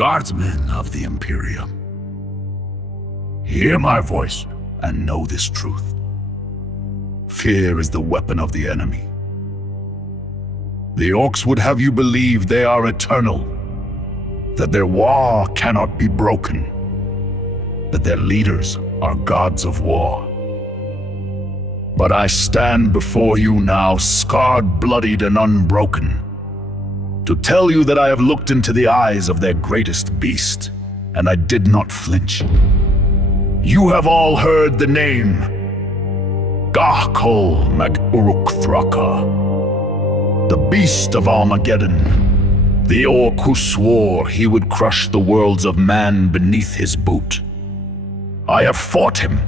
Guardsmen of the Imperium, hear my voice and know this truth. Fear is the weapon of the enemy. The Orks would have you believe they are eternal, that their war cannot be broken, that their leaders are gods of war. But I stand before you now, scarred, bloodied, and unbroken, to tell you that I have looked into the eyes of their greatest beast, and I did not flinch. You have all heard the name Gahkol Mag-Uruk-Thraka, the beast of Armageddon, the Ork who swore he would crush the worlds of man beneath his boot. I have fought him.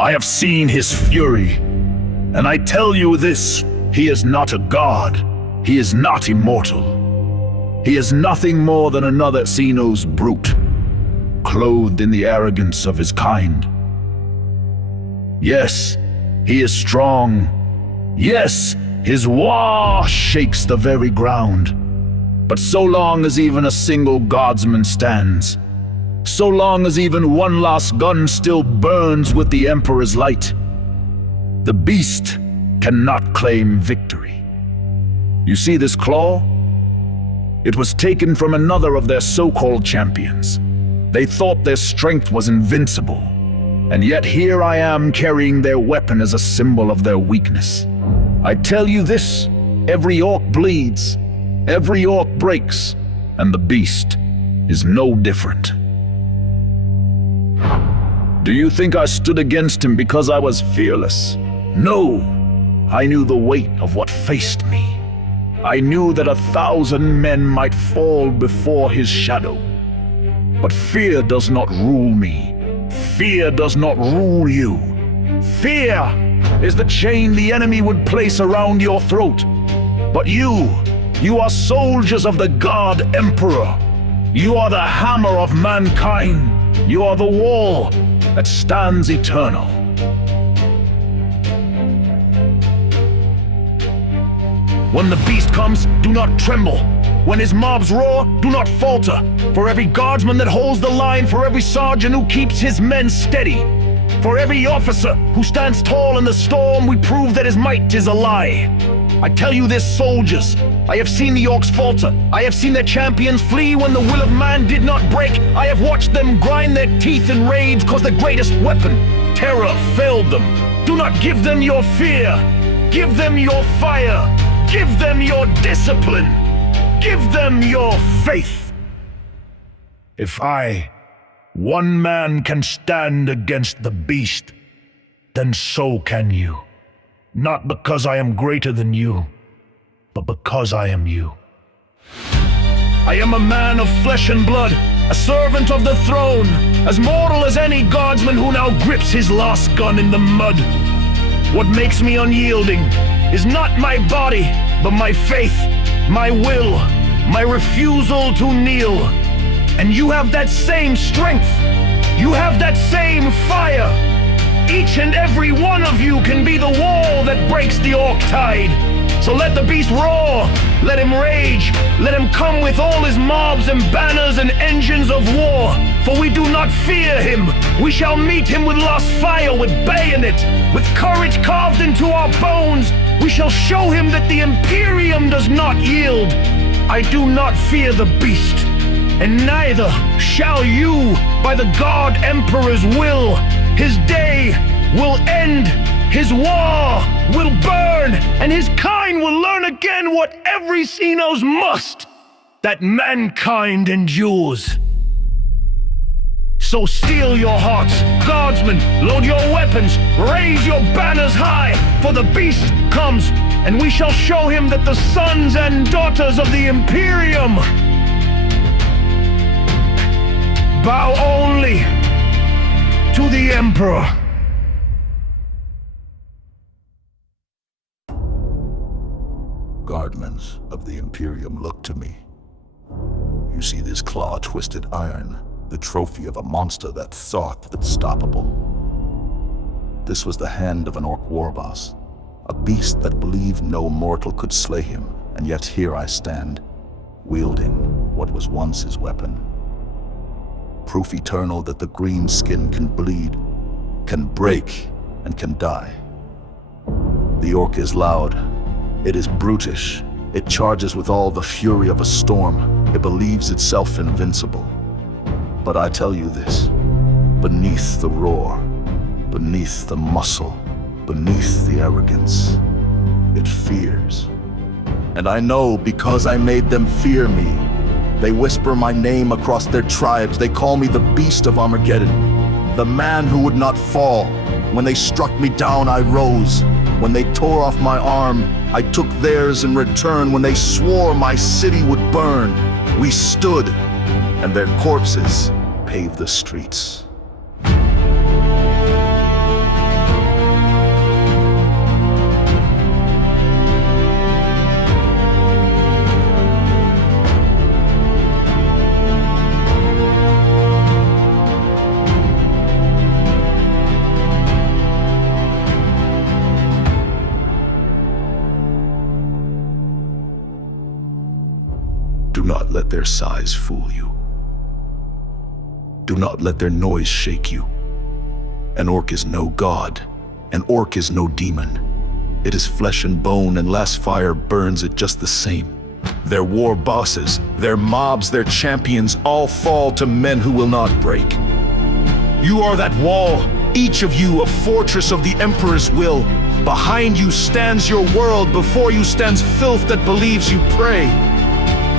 I have seen his fury, and I tell you this, he is not a god. He is not immortal. He is nothing more than another xenos brute, clothed in the arrogance of his kind. Yes, he is strong. Yes, his war shakes the very ground. But so long as even a single Guardsman stands, so long as even one last gun still burns with the Emperor's light, the beast cannot claim victory. You see this claw? It was taken from another of their so-called champions. They thought their strength was invincible, and yet here I am carrying their weapon as a symbol of their weakness. I tell you this, every Ork bleeds, every Ork breaks, and the beast is no different. Do you think I stood against him because I was fearless? No, I knew the weight of what faced me. I knew that 1,000 men might fall before his shadow. But fear does not rule me. Fear does not rule you. Fear is the chain the enemy would place around your throat. But you are soldiers of the God Emperor. You are the hammer of mankind. You are the wall that stands eternal. When the beast comes, do not tremble. When his mobs roar, do not falter. For every guardsman that holds the line, for every sergeant who keeps his men steady, for every officer who stands tall in the storm, we prove that his might is a lie. I tell you this, soldiers, I have seen the Orks falter. I have seen their champions flee when the will of man did not break. I have watched them grind their teeth in rage, cause the greatest weapon, terror, failed them. Do not give them your fear. Give them your fire. Give them your discipline. Give them your faith. If I, one man, can stand against the beast, then so can you. Not because I am greater than you, but because I am you. I am a man of flesh and blood, a servant of the throne, as mortal as any guardsman who now grips his last gun in the mud. What makes me unyielding is not my body, but my faith, my will, my refusal to kneel. And you have that same strength. You have that same fire. Each and every one of you can be the wall that breaks the Ork tide. So let the beast roar, let him rage, let him come with all his mobs and banners and engines of war. For we do not fear him. We shall meet him with lost fire, with bayonet, with courage carved into our bones. We shall show him that the Imperium does not yield. I do not fear the beast, and neither shall you, by the God Emperor's will. His day will end, his war will burn, and his kind will learn again what every xenos must, that mankind endures. So steel your hearts, guardsmen, load your weapons, raise your banners high, for the beast comes, and we shall show him that the sons and daughters of the Imperium bow only to the Emperor. Guardsmen of the Imperium, look to me. You see this claw-twisted iron, the trophy of a monster that thought unstoppable. This was the hand of an Ork Warboss, a beast that believed no mortal could slay him, and yet here I stand, wielding what was once his weapon. proof eternal that the greenskin can bleed, can break, and can die. The orc is loud. It is brutish. It charges with all the fury of a storm. It believes itself invincible. But I tell you this, beneath the roar, beneath the muscle, beneath the arrogance, it fears. And I know because I made them fear me. They whisper my name across their tribes. They call me the beast of Armageddon, the man who would not fall. When they struck me down, I rose. When they tore off my arm, I took theirs in return. When they swore my city would burn, we stood, and their corpses paved the streets. Do not let their size fool you. Do not let their noise shake you. An orc is no god. An orc is no demon. It is flesh and bone, and last fire burns it just the same. Their war bosses, their mobs, their champions all fall to men who will not break. You are that wall, each of you a fortress of the Emperor's will. Behind you stands your world, before you stands filth that believes you prey.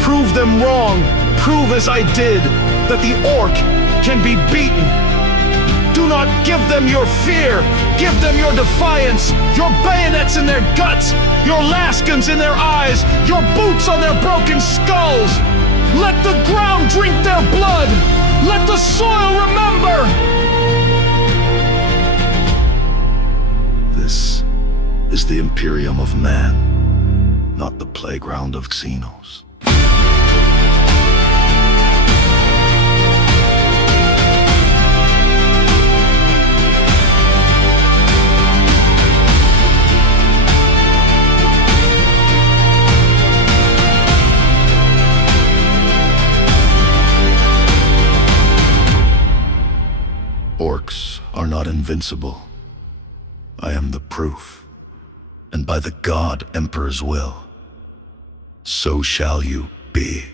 Prove them wrong, prove as I did, that the orc can be beaten. Do not give them your fear, give them your defiance, your bayonets in their guts, your laskins in their eyes, your boots on their broken skulls. Let the ground drink their blood, let the soil remember. This is the Imperium of Man, not the playground of xenos. Orcs are not invincible. I am the proof, and by the God Emperor's will, so shall you be.